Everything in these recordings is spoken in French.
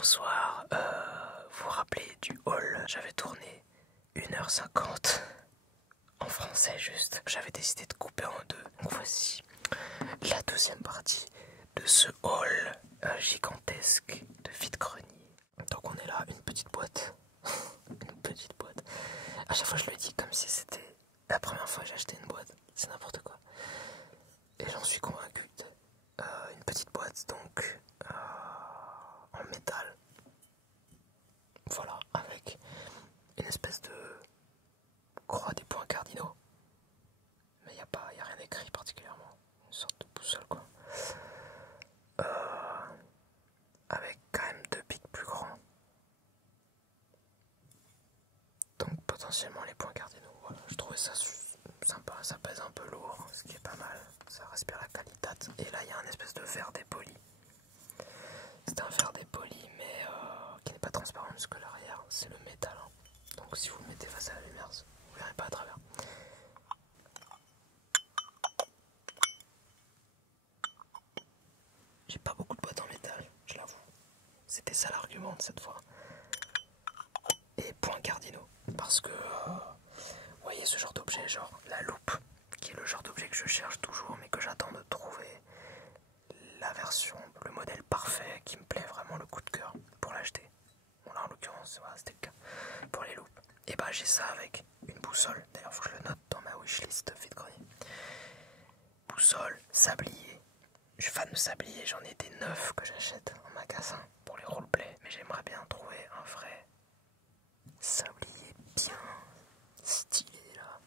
bonsoir. Vous vous rappelez du haul? J'avais tourné 1h50 en français juste. J'avais décidé de couper en deux. Donc voici la deuxième partie de ce haul gigantesque de vide-grenier. Donc on est là, une petite boîte. Une petite boîte. À chaque fois je le dis comme si c'était la première fois que j'ai acheté une boîte. C'est n'importe quoi. Et j'en suis convaincu. Une petite boîte donc en métal. Voilà, avec une espèce de croix des points cardinaux. Mais il n'y a rien écrit particulièrement. Une sorte de boussole quoi. Avec quand même deux pics plus grands. Donc potentiellement les points cardinaux. Voilà, je trouvais ça sympa, ça pèse un peu lourd, ce qui est pas mal. Ça respire la qualité. Et là il y a un espèce de verre dépoli. C'est un verre dépoli mais qui n'est pas transparent parce que l'arrière c'est le métal. Donc si vous le mettez face à la lumière, vous ne verrez pas à travers. J'ai pas beaucoup de boîtes en métal, je l'avoue. C'était ça l'argument de cette fois. Et points cardinaux. Parce que, vous voyez ce genre d'objet, genre la loupe, qui est le genre d'objet que je cherche toujours, mais que j'attends de trouver la version, le modèle parfait qui me plaît vraiment, le coup de cœur pour l'acheter. Bon là en l'occurrence, voilà, c'était le cas pour les loupes. Et bah j'ai ça avec une boussole. D'ailleurs faut que je le note dans ma wishlist vide-grenier. Boussole, sablier. Je suis fan de sablier, j'en ai des neufs que j'achète en magasin pour les roleplays. Mais j'aimerais bien trouver un vrai sablier bien stylé là.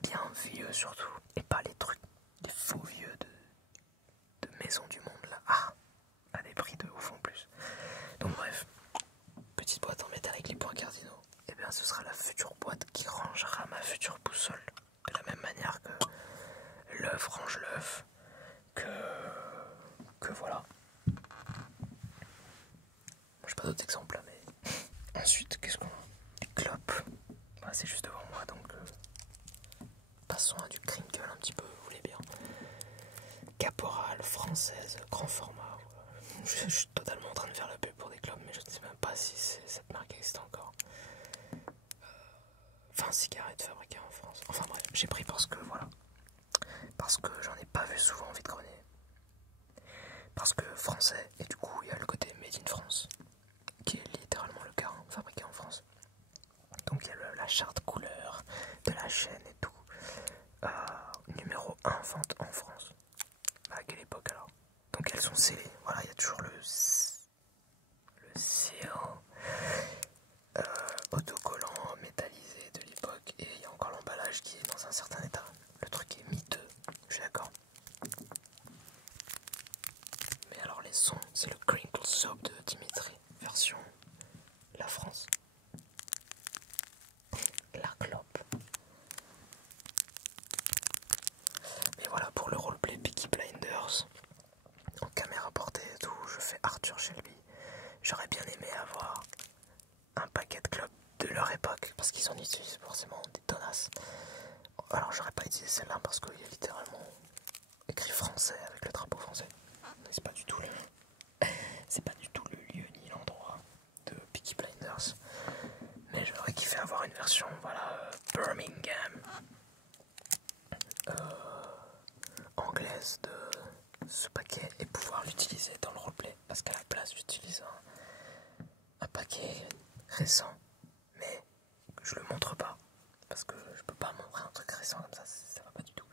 Bien vieux surtout. Et pas les trucs, des faux vieux de maison du monde là. Ah, à des prix de ouf en plus. Donc bref, petite boîte en métal avec les points cardinaux. Et bien ce sera la future boîte qui rangera ma future boussole. De la même manière que l'œuf range l'œuf. Que voilà. J'ai pas d'autres exemples là, mais. Ensuite, qu'est-ce qu'on a? Des clopes. Bah, c'est juste devant moi donc. Passons à du crinkle un petit peu, vous voulez bien. Caporal, française, grand format. Je suis totalement en train de faire la pub pour des clopes, mais je ne sais même pas si cette marque existe encore. Enfin, cigarette fabriquée en France. Enfin bref, j'ai pris parce que voilà. Parce que j'en ai pas vu souvent en vide-grenier. Parce que français, et du coup il y a le côté made in France, qui est littéralement le cas, hein, fabriqué en France. Donc il y a la charte couleur de la chaîne et tout. Numéro 1 vente en France. À quelle époque alors? Donc elles sont scellées, voilà, il y a toujours le seal autocollant métallisé de l'époque, et il y a encore l'emballage qui est dans un certain état. Le truc est miteux, je suis d'accord. Mais alors les sons, c'est le Crinkle Soap de Dimitri, version la France. La clope. Mais voilà, pour le roleplay Peaky Blinders, en caméra portée et tout, je fais Arthur Shelby. J'aurais bien aimé avoir un paquet de clopes de leur époque, parce qu'ils en utilisent forcément des tonasses. Alors j'aurais pas utilisé celle-là parce qu'il y a littéralement écrit français avec le drapeau français. C'est pas du tout le lieu ni l'endroit de Peaky Blinders. Mais j'aurais kiffé avoir une version, voilà, Birmingham, anglaise de ce paquet et pouvoir l'utiliser dans le roleplay. Parce qu'à la place, j'utilise un paquet récent, mais je le montre pas. Parce que je peux pas montrer un truc récent comme ça va pas du tout.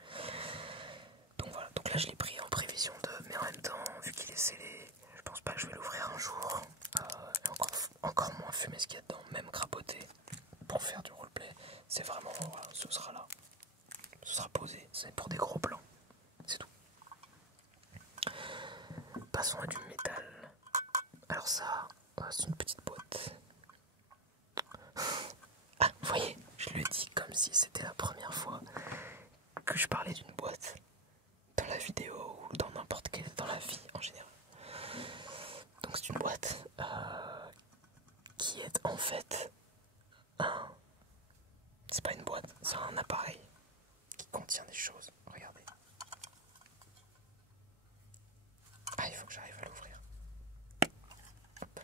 Donc voilà, donc là je l'ai pris en prévision de, mais en même temps, vu qu'il est scellé, je pense pas que je vais l'ouvrir un jour. Et encore moins fumer ce qu'il y a dedans, même crapoter pour faire du roleplay. C'est vraiment, voilà, ce sera là. Ce sera posé, c'est pour des gros plans. C'est tout. Passons à du métal. Alors ça, c'est une petite boîte. Ah, vous voyez, je le dis comme si c'était la première fois que je parlais d'une boîte dans la vidéo ou dans n'importe quelle, dans la vie en général. Donc c'est une boîte qui est en fait c'est pas une boîte, c'est un appareil qui contient des choses. Regardez. Ah, il faut que j'arrive à l'ouvrir. Hop.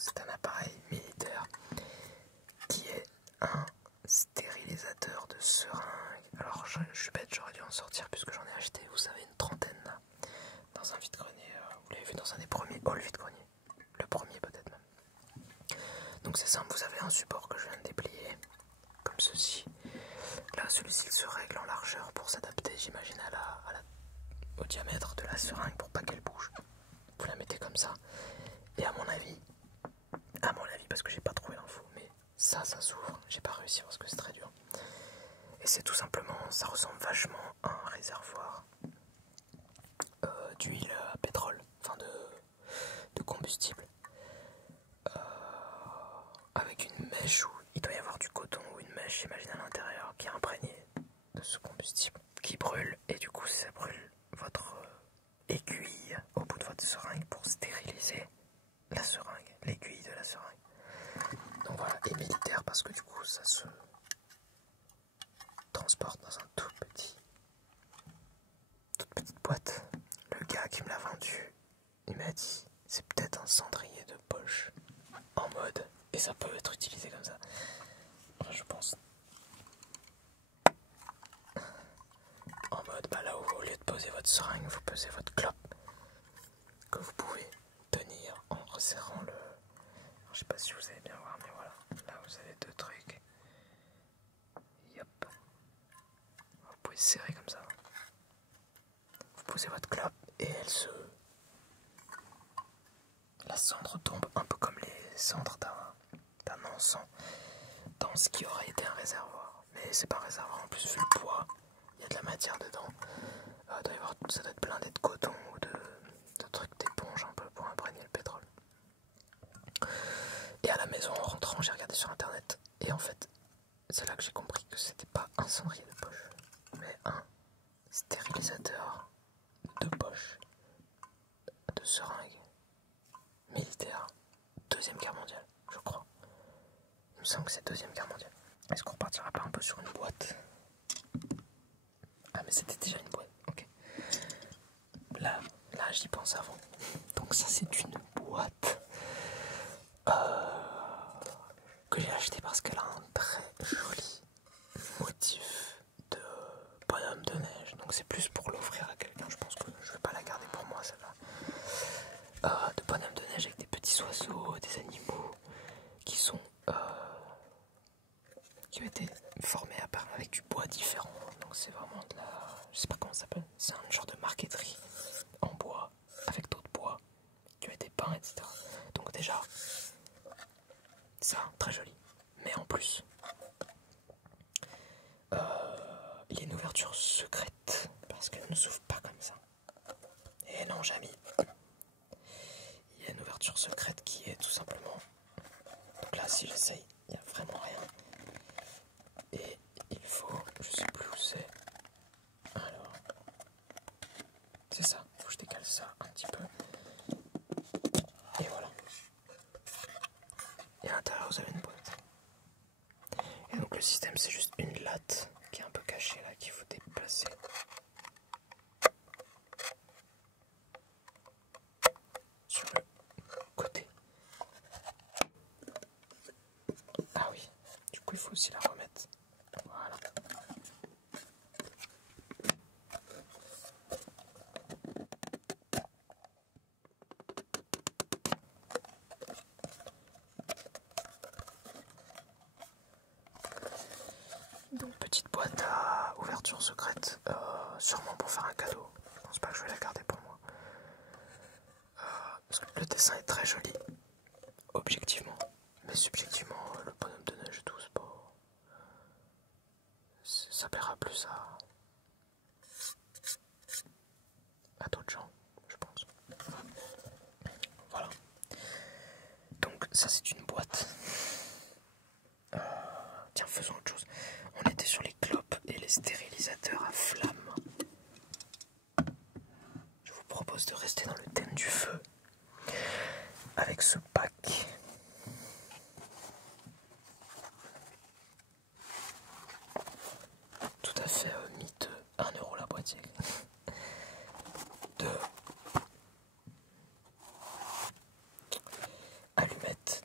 c'est un appareil militaire qui est un stérilisateur de seringues. Alors je suis bête, j'aurais dû en sortir puisque j'en ai acheté, vous savez, une trentaine là, dans un vide-grenier. Vous l'avez vu dans un des premiers hauls vide-grenier, le premier peut-être même. Donc c'est simple, vous avez un support que je viens de déplier, comme ceci. Là, celui-ci il se règle en largeur pour s'adapter, j'imagine, au diamètre de la seringue pour pas qu'elle bouge. Vous la mettez comme ça, et à mon avis, parce que j'ai pas trouvé l'info, mais ça s'ouvre. J'ai pas réussi parce que c'est très dur. Et c'est tout simplement, ça ressemble vachement à un réservoir d'huile à pétrole, enfin de combustible, avec une mèche où il doit y avoir du coton ou une mèche, j'imagine, à l'intérieur, qui est imprégnée de ce combustible, qui brûle, et du coup ça brûle votre aiguille au bout de votre seringue pour stériliser la seringue, l'aiguille de la seringue. Donc voilà, et militaire parce que du coup ça se transporte dans un toute petite boîte. Le gars qui me l'a vendu, il m'a dit c'est peut-être un cendrier de poche en mode, et ça peut être utilisé comme ça. Enfin, je pense. En mode, bah là où au lieu de poser votre seringue, vous posez votre clope que vous pouvez tenir en resserrant le. Alors, je sais pas si vous allez bien voir, mais voilà. Là vous avez deux trucs. Yop. Vous pouvez serrer comme ça. Vous posez votre clope et la cendre tombe un peu comme les cendres d'un encens dans ce qui aurait été un réservoir. Mais c'est pas un réservoir en plus, vu le poids, il y a de la matière dedans. Ça doit être blindé de coton ou de trucs d'éponge un peu pour imprégner le pétrole. Et à la maison, en rentrant, j'ai regardé sur internet et en fait, c'est là que j'ai compris que c'était pas un cendrier de poche, mais un stérilisateur de poche de seringue militaire, Deuxième Guerre mondiale, je crois. Il me semble que c'est Deuxième Guerre mondiale. Est-ce qu'on repartira pas un peu sur une boîte? Ah mais c'était déjà une boîte, ok. Là j'y pense avant. Donc ça c'est une boîte que j'ai achetée parce qu'elle a un très joli motif de bonhomme de neige. Donc c'est plus pour l'offrir à quelqu'un, je pense que je vais pas la garder pour moi celle-là. De bonhomme de neige avec des petits oiseaux, des animaux qui ont été formés avec du bois différent. Donc c'est vraiment de la... je sais pas comment ça s'appelle. C'est un genre de marqueterie en bois, avec d'autres bois qui ont été peints, etc. Donc déjà, ça, très joli. Mais en plus, il y a une ouverture secrète, parce qu'elle ne s'ouvre pas comme ça. Et non, jamais. Il y a une ouverture secrète qui est tout simplement... Donc là, si j'essaye, il n'y a vraiment rien. Et il faut... je sais plus où c'est. Alors... c'est ça, il faut que je décale ça un petit peu. Et voilà. Et à l'intérieur, vous avez une boîte. Et donc le système, c'est juste une latte qui est un peu cachée là, qu'il faut déplacer. Sur le côté. Ah oui, du coup il faut aussi la remettre. Voilà. Donc petite boîte à ouverture secrète, sûrement pour faire un cadeau. Je pense pas que je vais la garder pour moi. Parce que le dessin est très joli, objectivement. Mais subjectivement, le bonhomme de neige et tout, c'est pas... ça plaira plus à d'autres gens, je pense. Voilà. Donc ça c'est une boîte. Tiens, faisons autre chose. On était sur les clopes et les stérilisateurs à flamme. Je vous propose de rester dans le thème du feu avec ce pack. Tout à fait miteux, 1 € la boîtier. De allumettes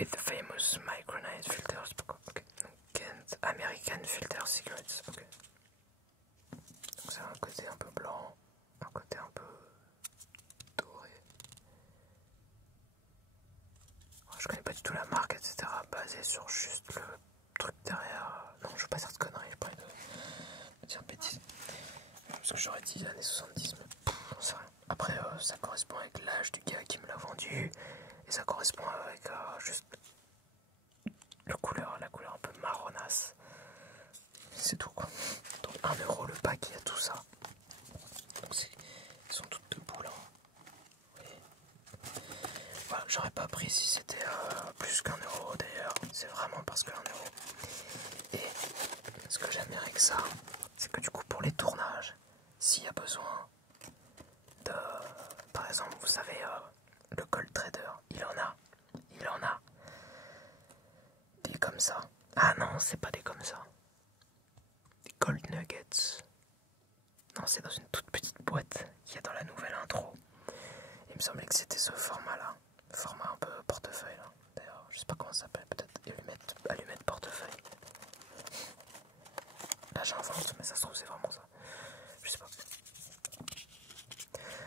With the famous micronized filter, je sais pas quoi. Ok. Kent American Filter Cigarettes. Ok. Donc c'est un côté un peu blanc, un côté un peu doré. Je connais pas du tout la marque, etc. Basée sur juste le truc derrière. Non, je veux pas dire de conneries, je pas de dire bêtises. Parce que j'aurais dit années 70, mais j'en sais rien. Après, ça correspond avec l'âge du gars qui me l'a vendu. Et ça correspond avec juste la couleur un peu marronasse. C'est tout quoi. Donc 1€ le pack, il y a tout ça. Donc ils sont toutes debout là. Voilà, j'aurais pas pris si c'était plus qu'1€ d'ailleurs. C'est vraiment parce que 1€. Et ce que j'aime bien avec ça, c'est que du coup pour les tournages, s'il y a besoin de... Par exemple, vous savez, le Gold Trader, il en a. Des comme ça. Ah non, c'est pas des comme ça. Des Gold Nuggets. Non, c'est dans une toute petite boîte qu'il y a dans la nouvelle intro. Il me semblait que c'était ce format-là. Format un peu portefeuille là. D'ailleurs, je sais pas comment ça s'appelle, peut-être allumette portefeuille. Là j'invente, mais ça se trouve c'est vraiment ça. Je sais pas.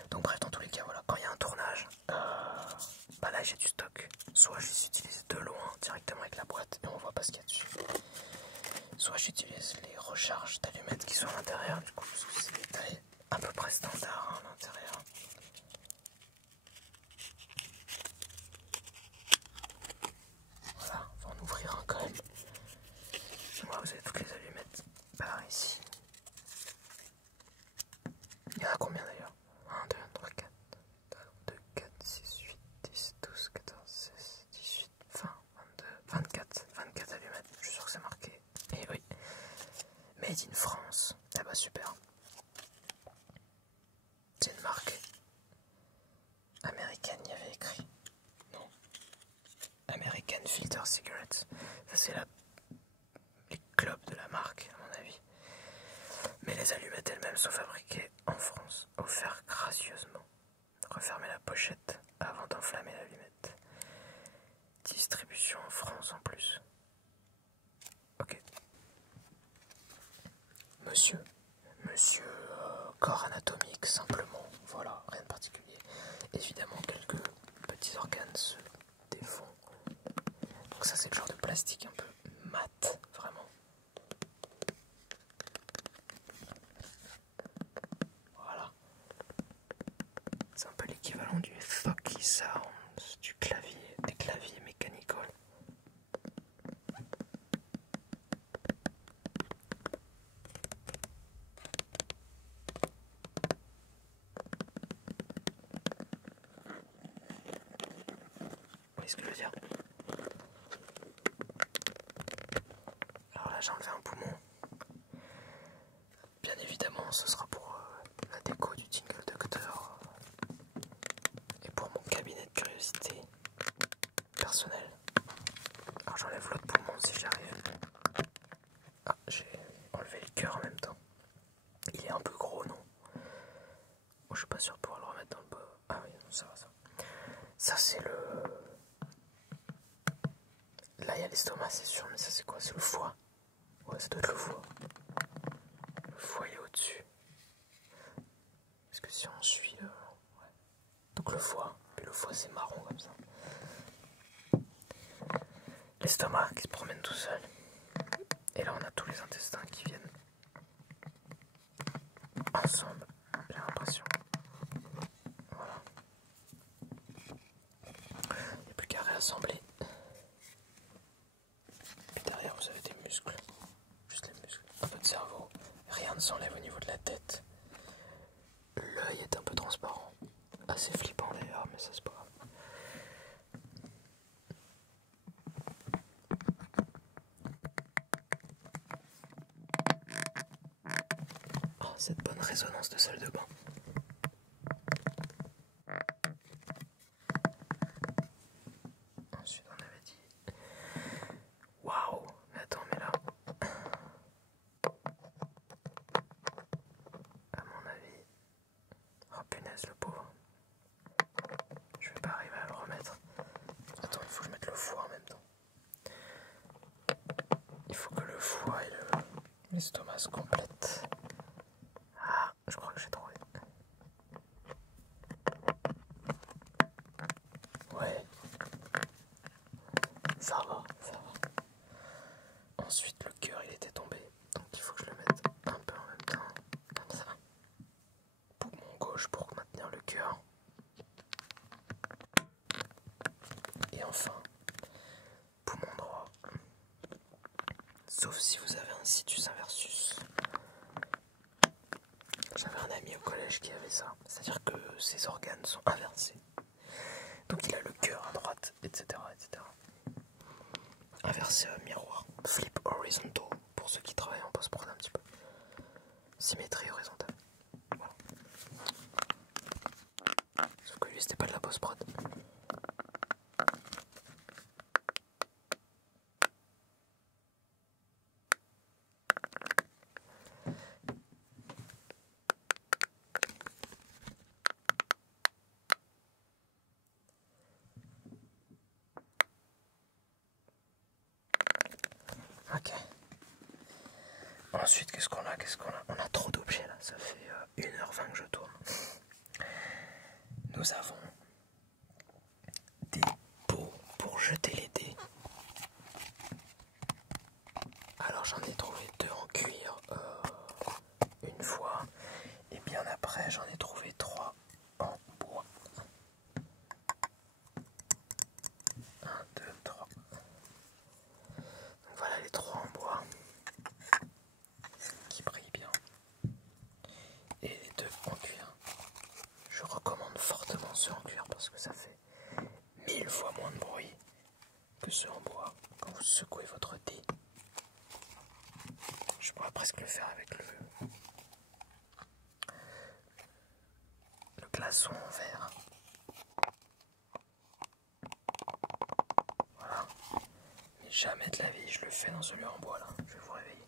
Donc bref, dans tous les cas, voilà, quand il y a un tournage, bah là j'ai du stock. Soit je les utilise de loin directement avec la boîte et on voit pas ce qu'il y a dessus. Soit j'utilise les recharges d'allumettes qui sont à l'intérieur, du coup parce que c'est des tailles à peu près standards à l'intérieur. Voilà, on va en ouvrir un quand même. Moi vous avez toutes les allumettes par ici. Il y en a combien d'ailleurs? 1, 2, 3, 4. 2, 4, 6, 8, 10, 12, 14, 16, 18, 20, 22, 24. 24 allumettes, je suis sûr que c'est marqué. Et oui. Made in France. Eh bah super. C'est une marque américaine, il y avait écrit. Non. American Filter Cigarettes. Ça c'est les clubs de la marque à mon avis. Mais les allumettes elles-mêmes sont fabriquées en France, offertes gracieusement. Refermez la pochette avant d'enflammer l'allumette. Distribution en France en plus. Ok. Monsieur corps anatomique simplement, voilà, rien de particulier. Évidemment quelques petits organes se défont. Donc ça c'est le genre de plastique un peu mat, vraiment. Voilà. C'est un peu l'équivalent du Thocky Sounds, du clavier, des claviers mécanical. Vous voyez ce que je veux dire? Alors là j'ai enlevé un poumon. Bien évidemment ce sera pour la déco du Jingle Doctor et pour mon cabinet de curiosité personnel. Alors j'enlève l'autre poumon si j'arrive. Ah, j'ai enlevé le cœur en même temps. Il est un peu gros, non? Je suis pas sûr de pouvoir le remettre dans le bas. Ah oui, non, ça va ça. Ça c'est le... Là il y a l'estomac c'est sûr, mais ça c'est quoi? C'est le foie. Ouais, ça doit être le foie. Le foie il est au-dessus. Parce que si on suit le... Ouais. Donc le foie, puis le foie c'est marron comme ça. L'estomac qui se promène tout seul. Et là on a tous les intestins qui viennent ensemble, j'ai l'impression. Voilà. Il n'y a plus qu'à réassembler. Et derrière vous avez des muscles. Juste les muscles. Un peu de cerveau. Rien ne s'enlève au niveau de la tête. L'œil est un peu transparent. Assez flippant d'ailleurs, mais ça c'est pas grave. Oh, cette bonne résonance de salle de bain. Ensuite on avait dit... Waouh! Mais attends, mais là... À mon avis... Oh punaise, le pauvre. Je vais pas arriver à le remettre. Attends, il faut que je mette le foie en même temps. se complète. Ah, je crois que j'ai trouvé. Ouais. Ça va, ça va. Ensuite, le cœur, il était tombé. Donc il faut que je le mette un peu en même temps. Comme ça. Poumon gauche pour maintenir le cœur. Et enfin, poumon droit. Sauf si vous avez un situs inversus. J'avais un ami au collège qui avait ça. C'est-à-dire que ses organes sont inversés. Donc il a le cœur à droite, etc. etc. Inversé à miroir. Flip horizontal, pour ceux qui travaillent en post-prod un petit peu. Symétrie horizontale. Voilà. Sauf que lui, c'était pas de la post-prod. Ok. Ensuite, qu'est-ce qu'on a? On a trop d'objets là, ça fait 1h20 que je tourne. Nous avons des pots pour jeter les dés. Alors j'en ai trouvé 2 en cuir une fois, et bien après j'en ai trouvé 3 en bois. 1, 2, 3. Donc voilà les 3 en bois qui brillent bien. Et les 2 en cuir. Je recommande fortement ceux en cuir parce que ça fait 1000 fois moins de bruit que ceux en bois quand vous secouez votre dé. Je pourrais presque le faire avec le glaçon en verre. Voilà. Mais jamais de la vie je le fais dans celui en bois là. Je vais vous réveiller.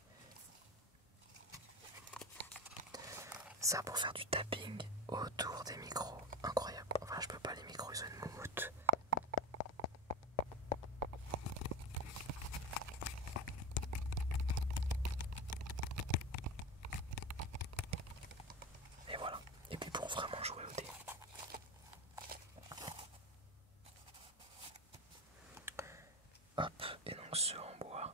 Ça pour faire du tapping autour des micros. Incroyable. Enfin je peux pas, les micros ils ont une moumoute. Et voilà. Et puis pour vraiment jouer au dé. Hop, et donc ceux en bois.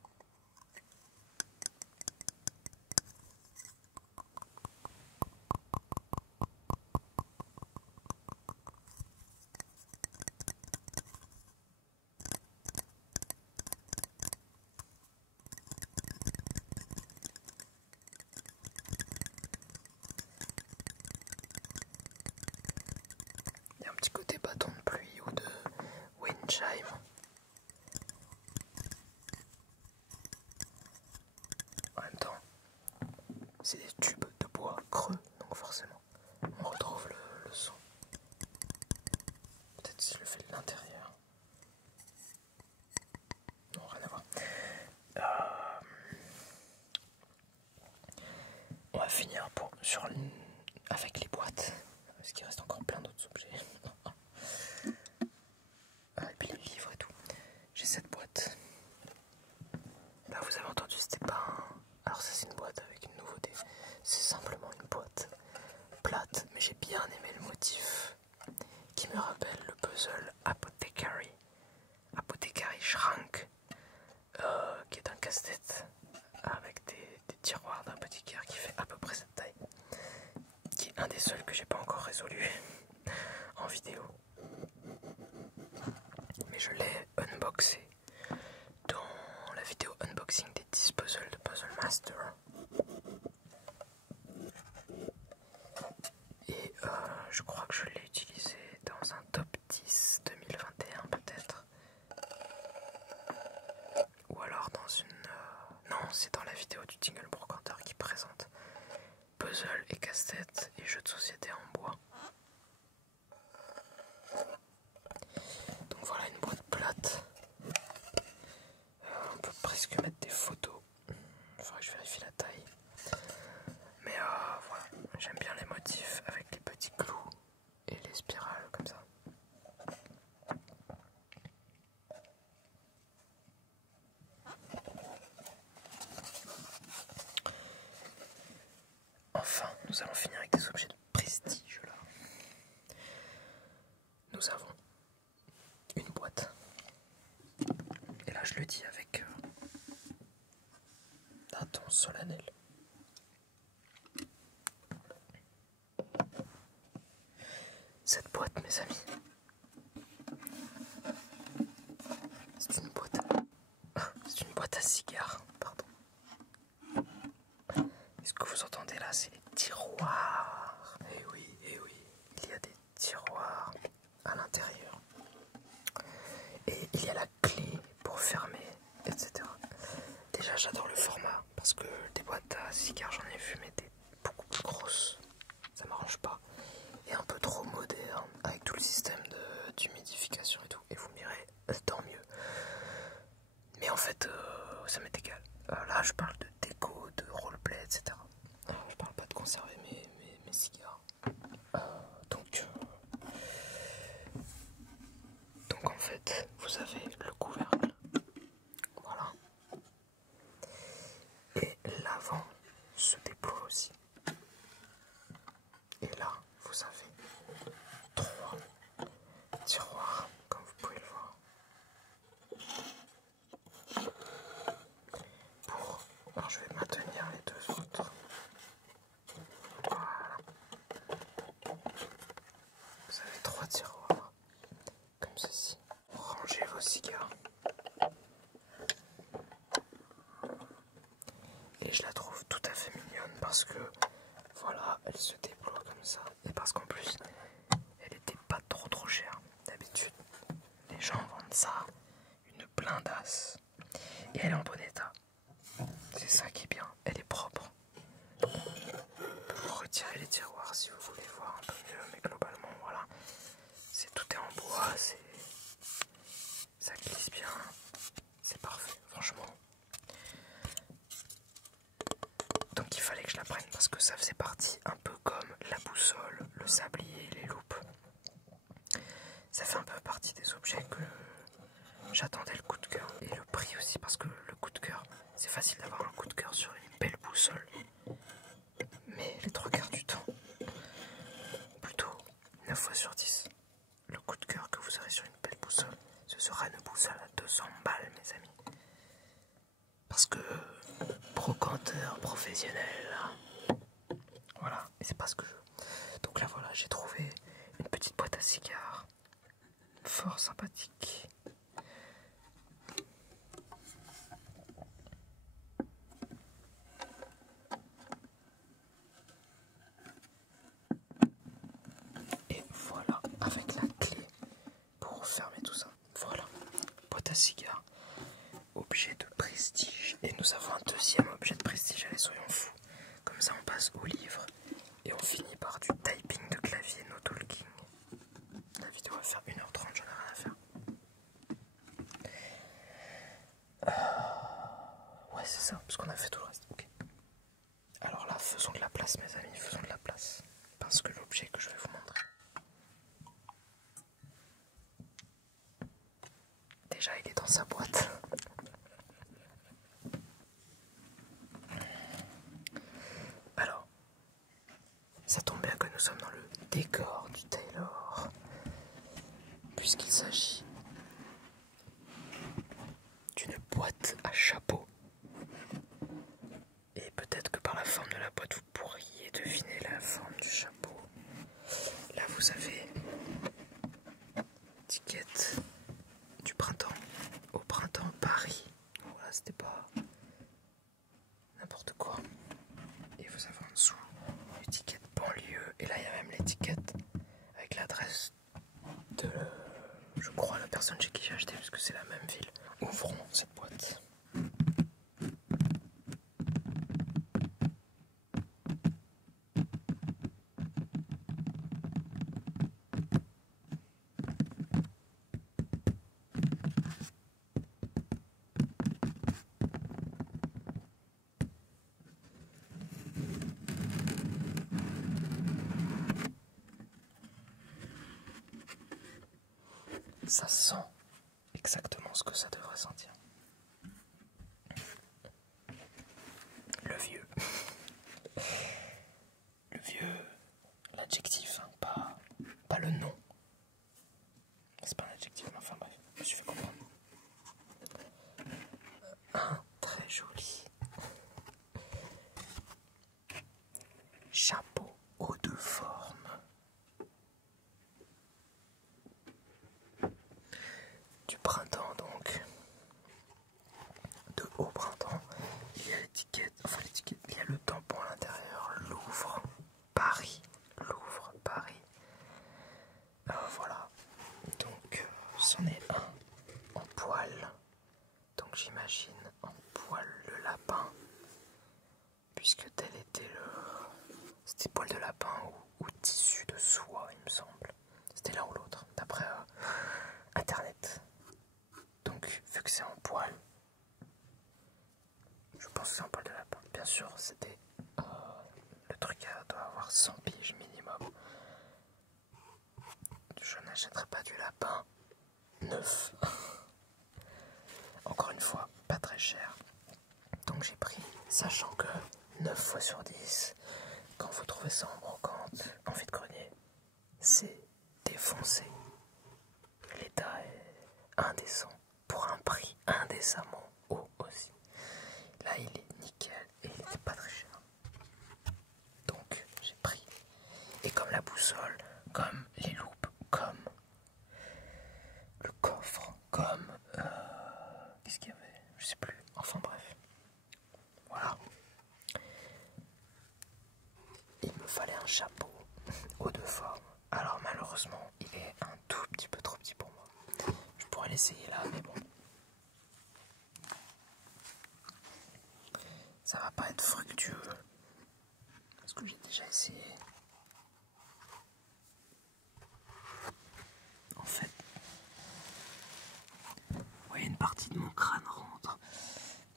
Il y a un petit côté bâton de pluie ou de wind chime. En même temps, c'est des tubes de bois creux, donc forcément, on retrouve le son. Peut-être si je le fais de l'intérieur. Non, rien à voir. On va finir avec les boîtes, parce qu'il reste encore plein d'autres objets. Et puis les livres et tout. J'ai cette boîte. Là, vous avez entendu, c'était pas un... Alors ça, c'est une boîte avec une nouveauté. C'est simplement une boîte plate, mais j'ai bien aimé le motif qui me rappelle le puzzle Apothecary Schrank, qui est un casse-tête avec des tiroirs d'apothicaire qui fait à peu près cette taille, qui est un des seuls que j'ai pas encore résolu en vidéo, mais je l'ai unboxé dans la vidéo unboxing des 10 puzzles de Puzzle Master. Et je crois que je l'ai utilisé dans un top 10 2021 peut-être. Ou alors dans une... Non, c'est dans la vidéo du Tingle Brocanteur qui présente puzzle et casse-tête et jeux de société en bois. Donc voilà une boîte plate. On peut presque mettre des photos. Il faudrait que je vérifie la taille. Mais voilà, j'aime bien les motifs avec les petits clous et les spirales. solennelle. Cette boîte, mes amis, c'est une boîte. C'est une boîte à cigares, pardon. Et ce que vous entendez là, c'est les tiroirs. Eh oui, il y a des tiroirs à l'intérieur. Et il y a la clé pour fermer, etc. Déjà, j'adore le format parce que des boîtes à cigares, j'en ai vu, mais des beaucoup plus grosses. Ça m'arrange pas. Et un peu trop moderne avec tout le système d'humidification et tout. Et vous me direz, tant mieux. Mais en fait, ça m'est égal. Là, je parle de déco, de roleplay, etc. Je parle pas de conserver mes cigares. Donc en fait, vous avez le couvercle. Voilà. Et l'avant se déploie aussi. Et là, vous avez 3 tiroirs, comme vous pouvez le voir. Alors je vais maintenir les deux autres. Voilà. Vous avez 3 tiroirs, comme ceci. Rangez vos cigares. Et je la trouve tout à fait mignonne parce que, voilà, elle se déploie comme ça. Et parce qu'en plus, elle était pas trop chère. D'habitude, les gens vendent ça une blindasse. Et elle est en bon état. C'est ça qui est bien. Elle est propre. Vous retirez les tiroirs si vous voulez voir un peu mieux. Mais globalement, voilà. Tout est en bois. Ça glisse bien. C'est parfait, franchement. Donc il fallait que je la prenne parce que ça faisait partie un peu comme la boussole, le sablier, les loupes. Ça fait un peu partie des objets que j'attendais le coup de cœur. Et le prix aussi, parce que le coup de cœur, c'est facile d'avoir un coup de cœur sur une belle boussole. Mais les 3/4 du temps, plutôt 9 fois sur 10, le coup de cœur que vous aurez sur une belle boussole, ce sera une boussole à 200 balles, mes amis. Parce que brocanteur professionnel, voilà, et c'est pas ce que je veux. Donc là voilà, j'ai trouvé une petite boîte à cigares, fort sympathique. Et voilà, avec la clé pour fermer tout ça. Voilà, boîte à cigares, objet de prestige. Et nous avons un deuxième objet de prestige, allez soyons fous. Comme ça on passe au livre et on finit par du typing de clavier, no talking. La vidéo va faire 1h30, j'en ai rien à faire. Ouais c'est ça, parce qu'on a fait tout le reste. Okay. Alors là, faisons de la place mes amis, faisons de la place. Parce que l'objet que je vais vous montrer, déjà il est dans sa boîte. Alors, ça tombe bien que nous sommes dans le décor du Taylor, puisqu'il s'agit d'une boîte à chapeau. Et peut-être que par la forme de la boîte, vous pourriez deviner la forme du chapeau. Là, vous avez l'étiquette du printemps. Au printemps Paris. Voilà, c'était pas n'importe quoi. Et vous avez en dessous l'étiquette banlieue. Et là, il y a même l'étiquette avec l'adresse de, je crois, la personne chez qui j'ai acheté, puisque c'est la même ville. Ouvrons cette boîte. Ça sent exactement ce que ça devrait sentir. Le vieux. Le vieux, l'adjectif, hein, pas le nom. C'est pas un adjectif, mais enfin bref, je me suis fait comprendre. Un très joli donc j'imagine en poil de lapin, puisque tel était c'était poil de lapin ou tissu de soie, il me semble. C'était l'un ou l'autre, d'après internet. Donc vu que c'est en poil, je pense que c'est en poil de lapin. Bien sûr, c'était le truc doit avoir 100 piges minimum. Je n'achèterai pas du lapin neuf. Encore une fois, pas très cher. Donc j'ai pris, sachant que 9 fois sur 10, quand vous trouvez ça en brocante, en vide-grenier, c'est défoncé. L'état est indécent, pour un prix indécemment haut aussi. Là il est nickel et il n'était pas très cher. Donc j'ai pris. Et comme la boussole, comme les loupes, comme le coffre, comme... qu'est-ce qu'il y avait? Je sais plus. Enfin bref. Voilà. Il me fallait un chapeau aux deux formes. Alors malheureusement, il est un tout petit peu trop petit pour moi. Je pourrais l'essayer là, mais bon. Ça va pas être fructueux. Parce que j'ai déjà essayé. En fait, vous voyez, une partie de mon crâne rentre.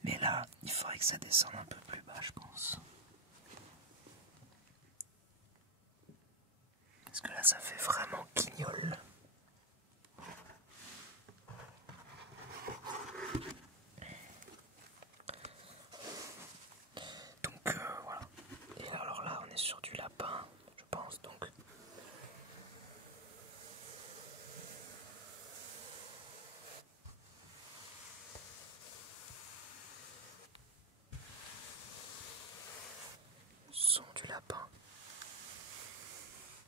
Mais là, il faudrait que ça descende un peu plus bas, je pense. Parce que là, ça fait vraiment guignol. Donc voilà. Et alors là, on est sur du lapin, je pense. Donc son du lapin.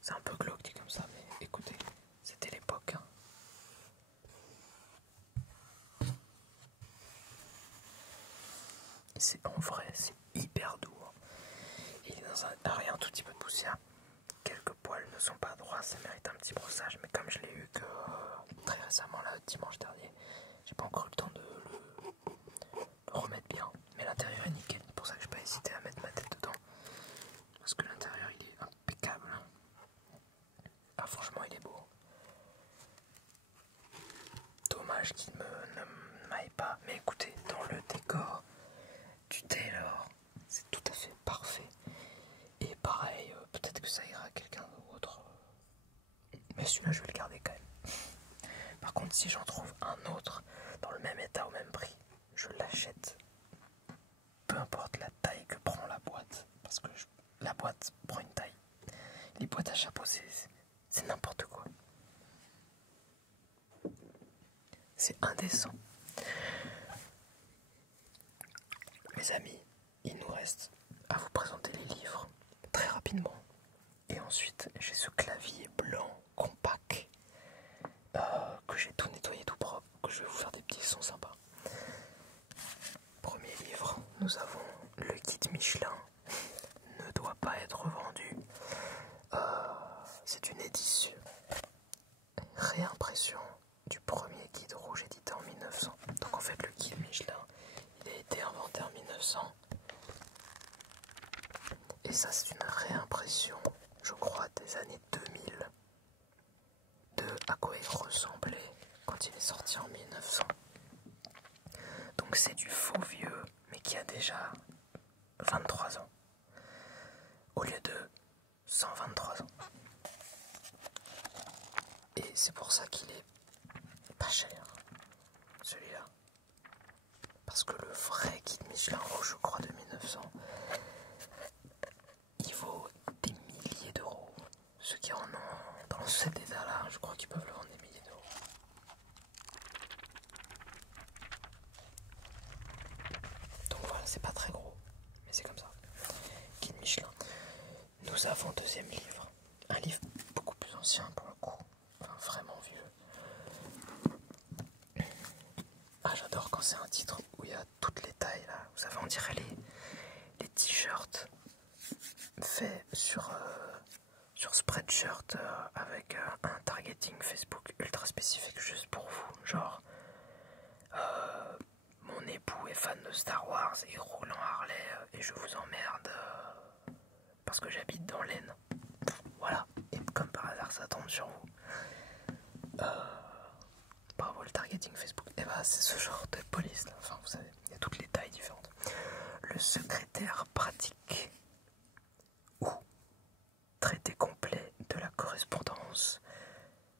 C'est un peu glauque dit comme ça, mais écoutez, c'était l'époque. Hein. Et c'est en vrai, c'est hyper doux. Hein. Il est dans un tout petit peu de poussière. Quelques poils ne sont pas droits, ça mérite un petit brossage. Mais comme je l'ai eu que très récemment, là, dimanche dernier, j'ai pas encore eu le temps de le remettre bien. Mais l'intérieur est nickel, c'est pour ça que j'ai pas hésité à mettre ma tête dedans. Parce que l'intérieur il est impeccable. Ah franchement il est beau. Dommage qu'il ne m'aille pas. Mais écoutez, dans le décor du Taylor, c'est tout à fait parfait. Et pareil, peut-être que ça ira à quelqu'un d'autre. Mais celui-là je vais le garder quand même. Par contre si j'en trouve un autre dans le même état au même prix, je l'achète. Peu importe la taille que prend la boîte. Parce que la boîte prend une taille. Les boîtes à chapeau c'est n'importe quoi. C'est indécent. Mes amis, il nous reste à vous présenter les livres très rapidement. Et ensuite, j'ai ce clavier blanc compact que j'ai tout nettoyé, tout propre, que je vais vous faire des petits sons sympas. Premier livre, nous avons le guide Michelin ne doit pas être vendu. C'est une édition, réimpression du premier guide rouge édité en 1900. Donc en fait le guide Michelin, il a été inventé en 1900. Et ça c'est une réimpression, je crois, des années 2000 de à quoi il ressemblait quand il est sorti en 1900. Donc c'est du faux vieux, mais qui a déjà 23 ans, au lieu de 123 ans. Et c'est pour ça qu'il est pas cher, celui-là. Parce que le vrai guide Michelin rouge, je crois, de 1900, il vaut des milliers d'euros. Ceux qui en ont dans cet état-là, je crois qu'ils peuvent le vendre des milliers d'euros. Donc voilà, c'est pas très gros, mais c'est comme ça. Guide Michelin. Nous avons deuxième livre. Un livre beaucoup plus ancien pour le coup. Enfin, vraiment vieux. Ah, j'adore quand c'est un titre où il y a toutes les tailles là. Vous savez, on dirait les t-shirts faits sur Spreadshirt avec un targeting Facebook ultra spécifique juste pour vous. Genre, mon fans de Star Wars, ils roulent en Harley et je vous emmerde parce que j'habite dans l'Aisne. Voilà, et comme par hasard ça tombe sur vous. Bravo le targeting Facebook. Et bah c'est ce genre de police là, enfin vous savez, il y a toutes les tailles différentes. Le secrétaire pratique ou traité complet de la correspondance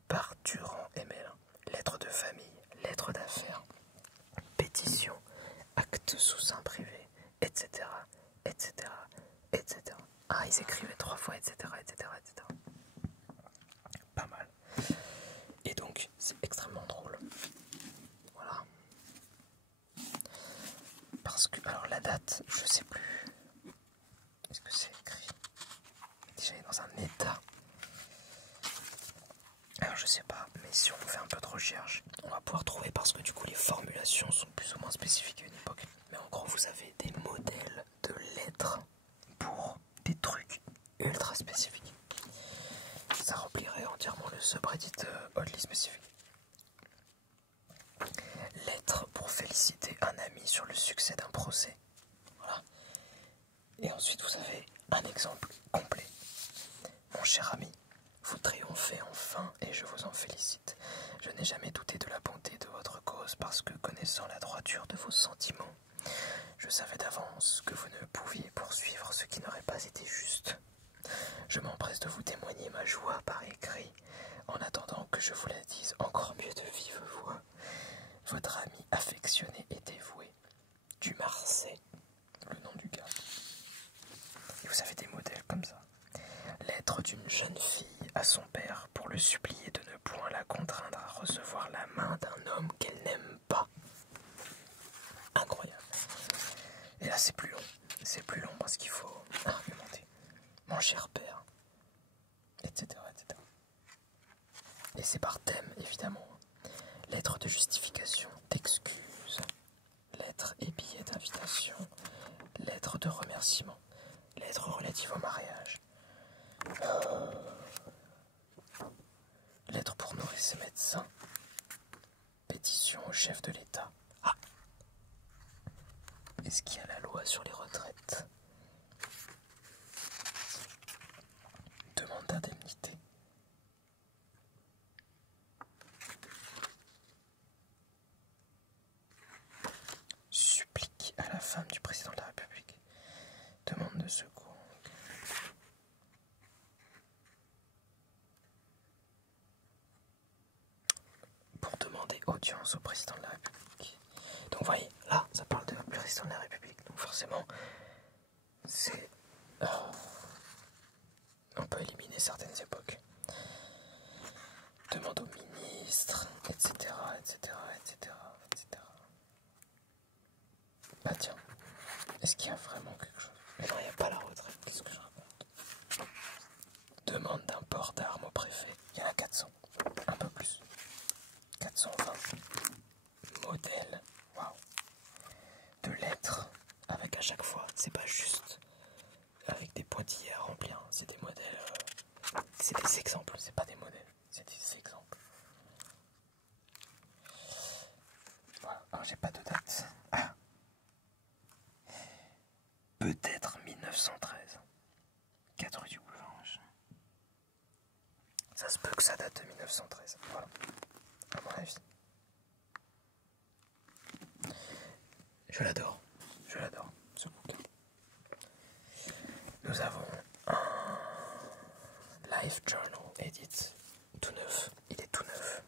par Durand et Mélin. Lettres de famille, lettres d'affaires, pétitions, actes sous seing privé, etc. etc. etc. Ah, ils écrivaient 3 fois, etc. etc. etc. Pas mal. Et donc, c'est extrêmement drôle. Voilà. Parce que, alors la date, je sais plus. Est-ce que c'est écrit? Déjà, il est dans un état. Alors, je sais pas, mais si on fait un peu de recherche, on va pouvoir trouver parce que du coup, les formulations sont plus ou moins spécifiques à une époque. Mais en gros, vous avez des modèles de lettres pour des trucs ultra spécifiques. Ça remplirait entièrement le subreddit oddly spécifique. Lettre pour féliciter un ami sur le succès d'un procès. Voilà. Et ensuite vous avez un exemple complet. Mon cher ami, vous triomphez enfin et je vous en félicite. Je n'ai jamais douté de la bonté de votre cause parce que connaissant la droiture de vos sentiments, je savais d'avance que vous ne pouviez poursuivre ce qui n'aurait pas été juste. Je m'empresse de vous témoigner ma joie par écrit, en attendant que je vous la dise encore mieux de vive voix. Votre ami affectionné et dévoué, du Marseille, le nom du gars. Et vous avez des modèles comme ça. Lettre d'une jeune fille à son père pour le supplier de ne point la contraindre à recevoir la main d'un homme qu'elle n'aime pas. Incroyable. Et là c'est plus long. C'est plus long parce qu'il faut argumenter. Mon cher père, etc. etc. Et c'est par thème, évidemment. Lettre de justification, d'excuse, lettre et billet d'invitation, lettre de remerciement, lettre relative au mariage, lettre pour nourrice et médecin, pétition au chef de l'État. Ah! Est-ce qu'il y a la loi sur les retraites? Demande d'indemnité. Supplique à la femme du président de la République. Demande de secours. Pour demander audience au président de la République. Donc vous voyez, là, ça parle de président de la République. Donc forcément, c'est... on peut éliminer certaines époques. Demande au ministre, etc., etc., etc., etc. Bah tiens, est-ce qu'il y a vraiment quelque chose? Mais non, il n'y a pas la retraite, qu'est-ce que je raconte? Demande d'un port d'armes au préfet, il y en a 400, un peu plus. 420. Modèle, waouh. De lettres, avec à chaque fois, c'est pas juste avec des pointillés à remplir, c'est des modèles, c'est des exemples, c'est pas des modèles, c'est des exemples. Voilà, alors j'ai pas de date. Ah. Peut-être 1913. 4 rue du Boulange. Ça se peut que ça date de 1913, voilà, à mon avis. Je l'adore, ce bouquin. Nous avons un Life Journal Edit, tout neuf, il est tout neuf.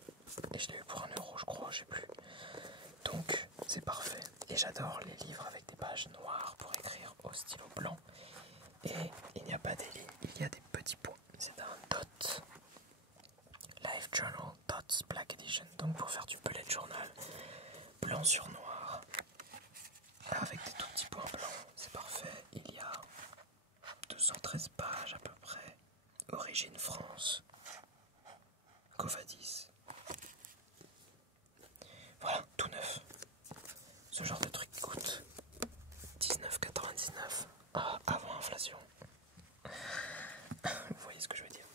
Et je l'ai eu pour 1 euro, je crois, je sais plus. Donc, c'est parfait. Et j'adore les livres avec des pages noires pour écrire au stylo blanc. Et il n'y a pas des lignes, il y a des petits points. C'est un dot. Life Journal Dots Black Edition. Donc pour faire du bullet journal, blanc sur noir, avec des tout petits points blancs, c'est parfait. Il y a 213 pages à peu près. Origine France. Covadis. Voilà, tout neuf. Ce genre de truc coûte 19,99 avant inflation. Vous voyez ce que je veux dire.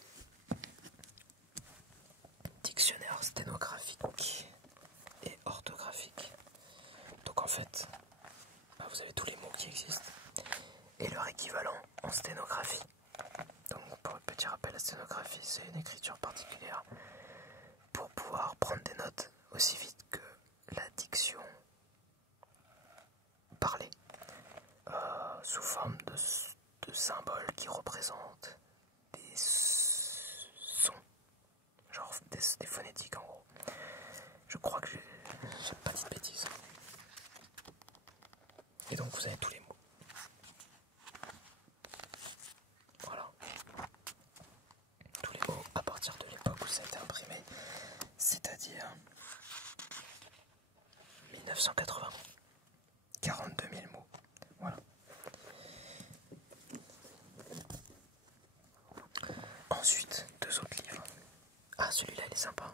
Dictionnaire sténographique et orthographique. Donc en fait, sténographie. Donc pour un petit rappel, la sténographie c'est une écriture particulière pour pouvoir prendre des notes aussi vite que la diction parlée, sous forme de symboles qui représentent des sons, genre des phonétiques en gros. Je crois que j'ai pas dit de bêtises. Et donc vous avez tous les mots. Voilà. Tous les mots à partir de l'époque où ça a été imprimé, c'est-à-dire 1980. 42 000 mots. Voilà. Ensuite, deux autres livres. Ah, celui-là, il est sympa.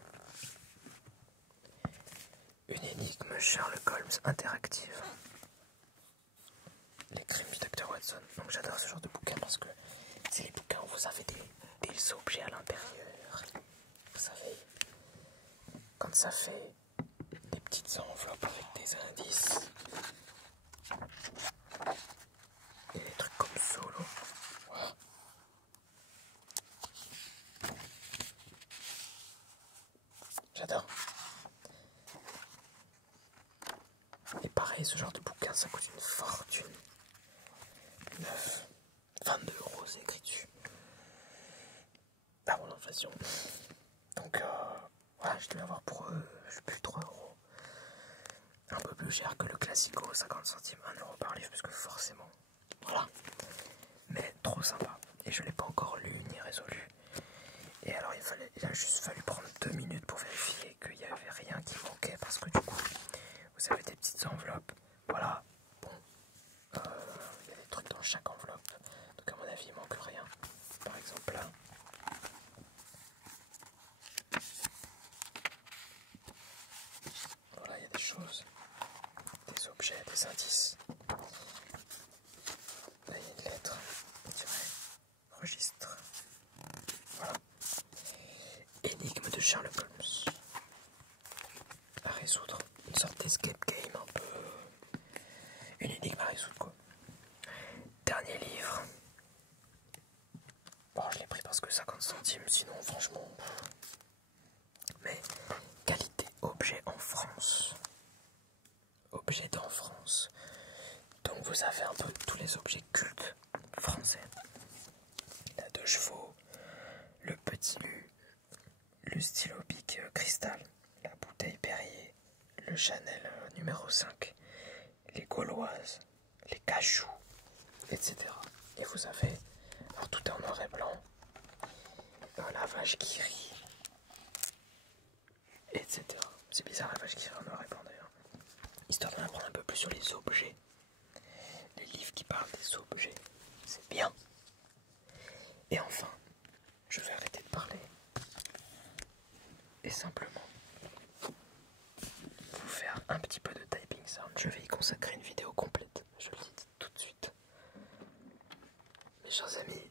Une énigme Sherlock Holmes interactive. Les crimes du Dr Watson. Donc j'adore ce genre de bouquin parce que c'est les bouquins où vous avez des objets à l'intérieur. Vous savez, quand ça fait des petites enveloppes avec des indices. Et des trucs comme Solo. Voilà. J'adore. Et pareil, ce genre de bouquin, ça coûte une fortune. 22 € c'est écrit dessus. Avant l'inflation. Donc, voilà, je devais avoir pour je sais plus, 3 €. Un peu plus cher que le Classico, 50 centimes, 1 € par livre, parce que forcément. Voilà. Mais trop sympa. Et je l'ai pas encore lu ni résolu. Et alors il a juste fallu prendre 2 minutes pour vérifier qu'il n'y avait rien qui manquait, parce que du coup, vous avez des petites enveloppes. Voilà. Bon. Il y a des trucs dans chaque enveloppe. Donc à mon avis, il manque rien. Par exemple là. Voilà, il y a des choses. Des objets, des indices. Là, il y a une lettre. On dirait registre. Voilà. Énigme de Sherlock Holmes. À résoudre. Une sorte d'escape game un peu. Une énigme à résoudre quoi. Dernier livre. Bon, je l'ai pris parce que 50 centimes, sinon franchement. Mais qualité objet en France. Objet en France. Donc vous avez un peu tous les objets cultes français. La 2 chevaux, le petit lu, le stylo bic cristal, la bouteille Perrier, le Chanel numéro 5, les Gauloises, les cachous, etc. Et vous avez, alors tout est en noir et blanc, la vache qui rit, etc. C'est bizarre la vache qui rit en noir et blanc d'ailleurs. Histoire d'en apprendre un peu plus sur les objets. Les livres qui parlent des objets, c'est bien. Et enfin, je vais arrêter de parler et simplement vous faire un petit peu de typing sound. Je vais y consacrer une vidéo complète, je le dis tout de suite. Mes chers amis,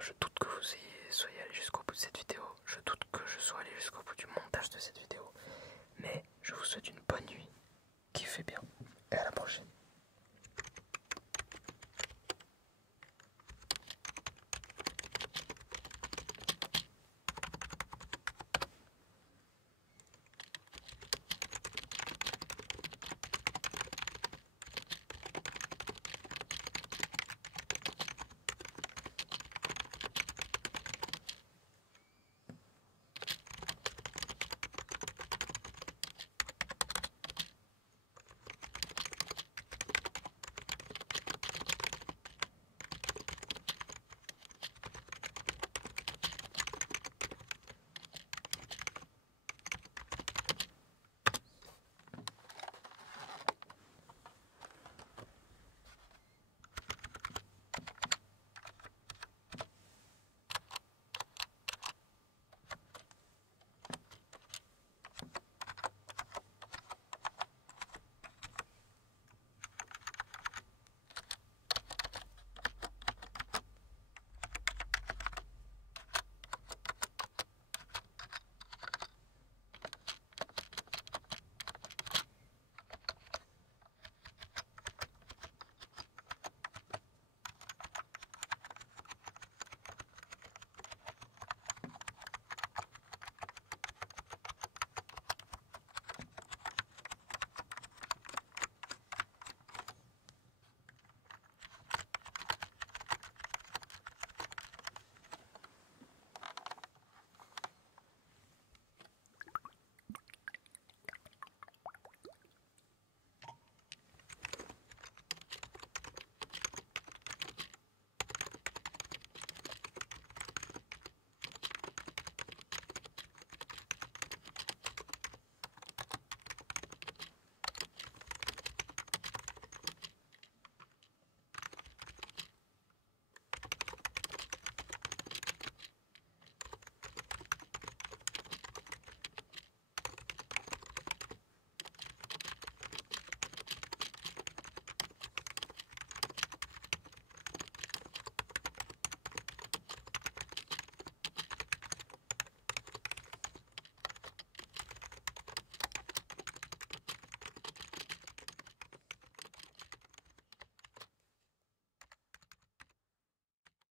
je doute que vous soyez allés jusqu'au bout de cette vidéo. Je doute que je sois allé jusqu'au bout du montage de cette vidéo. Mais je vous souhaite une bonne nuit. Kiffez bien.